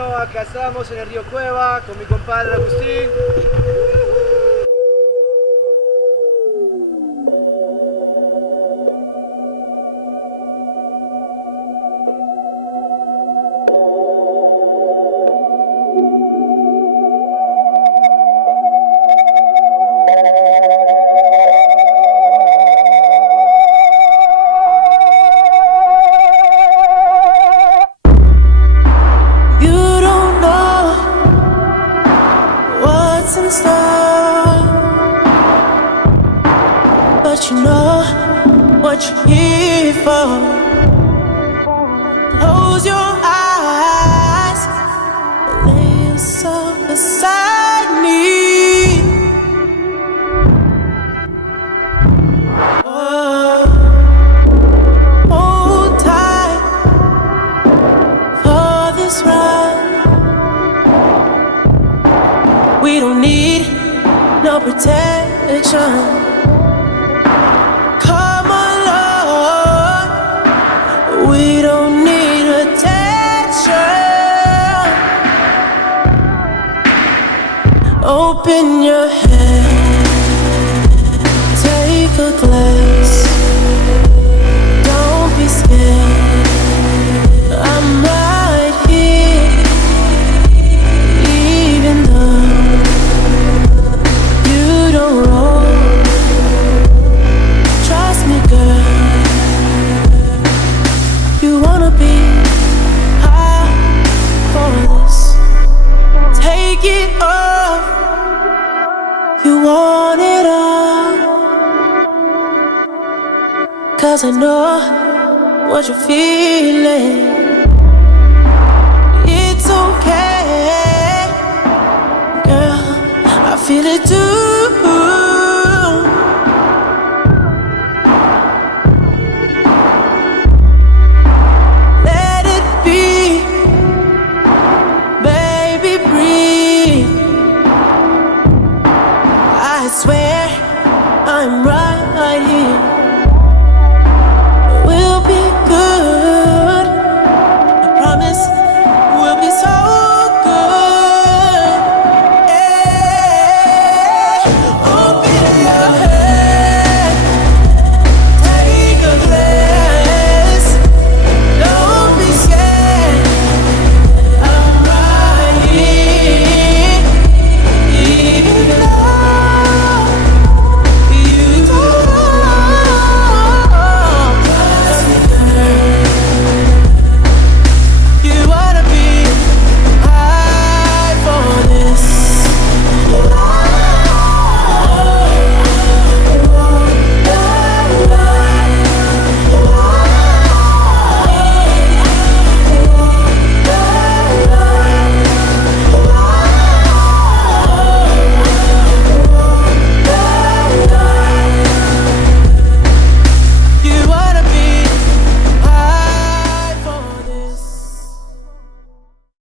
Bueno, acá estamos en el río Cueva con mi compadre Agustín. But you know what you're here for. Close your eyes, lay yourself beside me. Oh, hold tight for this ride. We don't need no protection. We don't need attention. Open your head, take a glass. Don't be scared, I'm right here. Even though you don't roll, trust me, girl. You wanna be high for this. Take it off. You want it all. 'Cause I know what you're feeling.